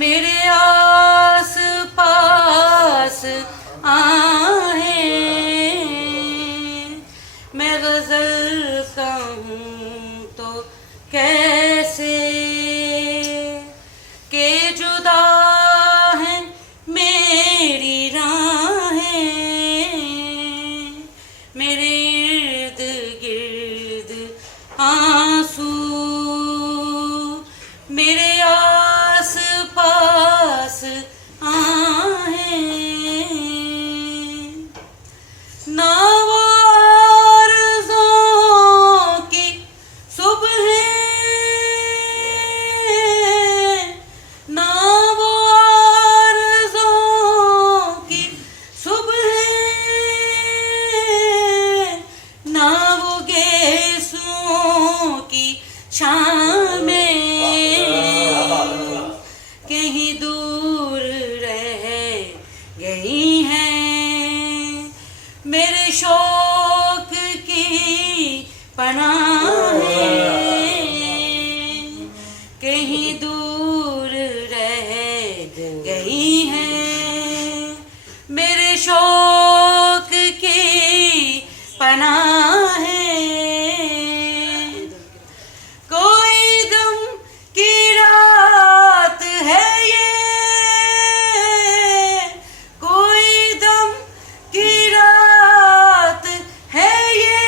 मेरे आस पास आहे, मैं गजल कहूँ तो कैसे के जुदा है मेरी राहें, मेरे इर्द गिर्द आंसू, मेरे आस पास आहें, ना वो आरज़ों की सुबह, ना वो आरज़ों की सुबह, ना वो गेसों की शामें, कहीं दूर रह गई हैं मेरे शौक की पनाहें, कहीं दूर रह गई हैं मेरे शौक की पनाहें। कोई दम की रात है ये, कोई दम की रात है ये,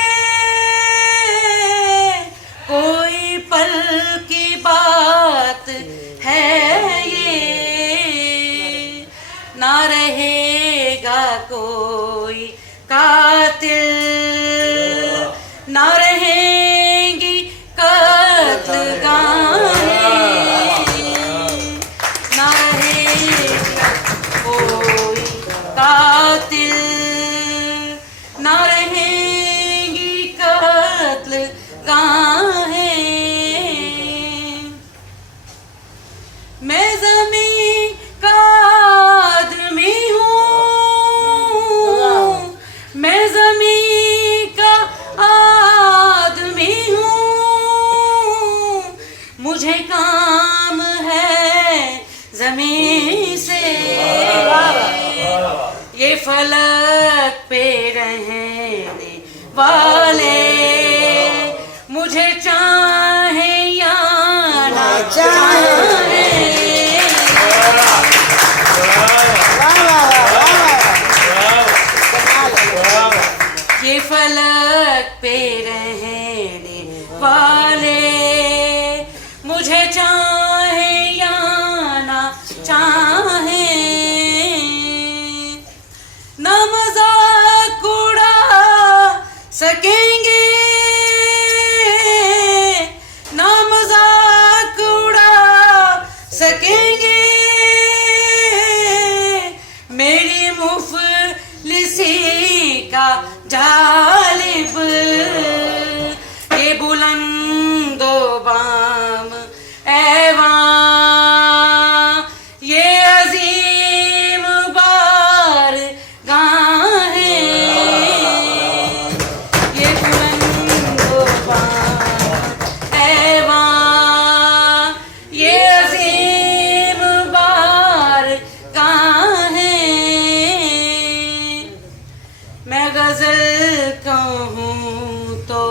कोई पल की बात है ये, ना रहेगा कोई कातिल, ना रहेंगी कत्लगाहें, ना रहेगा कोई कातिल, ना रहेंगी कत्लगाहें। मैं ज़मीं का आदमी हूँ, मैं ज़मीं का आदमी हूँ, मुझे काम है ज़मीं से, ये फलक पे रहने वाले मुझे चाहे या ना चाहे, ये फलक पे रहने वाले मुझे चाहे या ना चाहे, ना मजाक उड़ा सकेंगे, ना मजाक उड़ा सकेंगे मेरी मुफलिसी का जालिब, ये बुलंदो बाम ऐवां, ये अजीम बार गाहें, ये बुलंदो बाम ऐवां, ये अजीम बार गाहें, मैं गजल कहूँ तो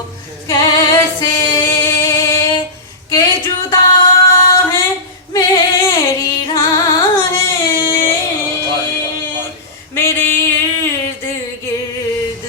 कैसे के जुदा है मेरी राहें, मेरे इर्द गिर्द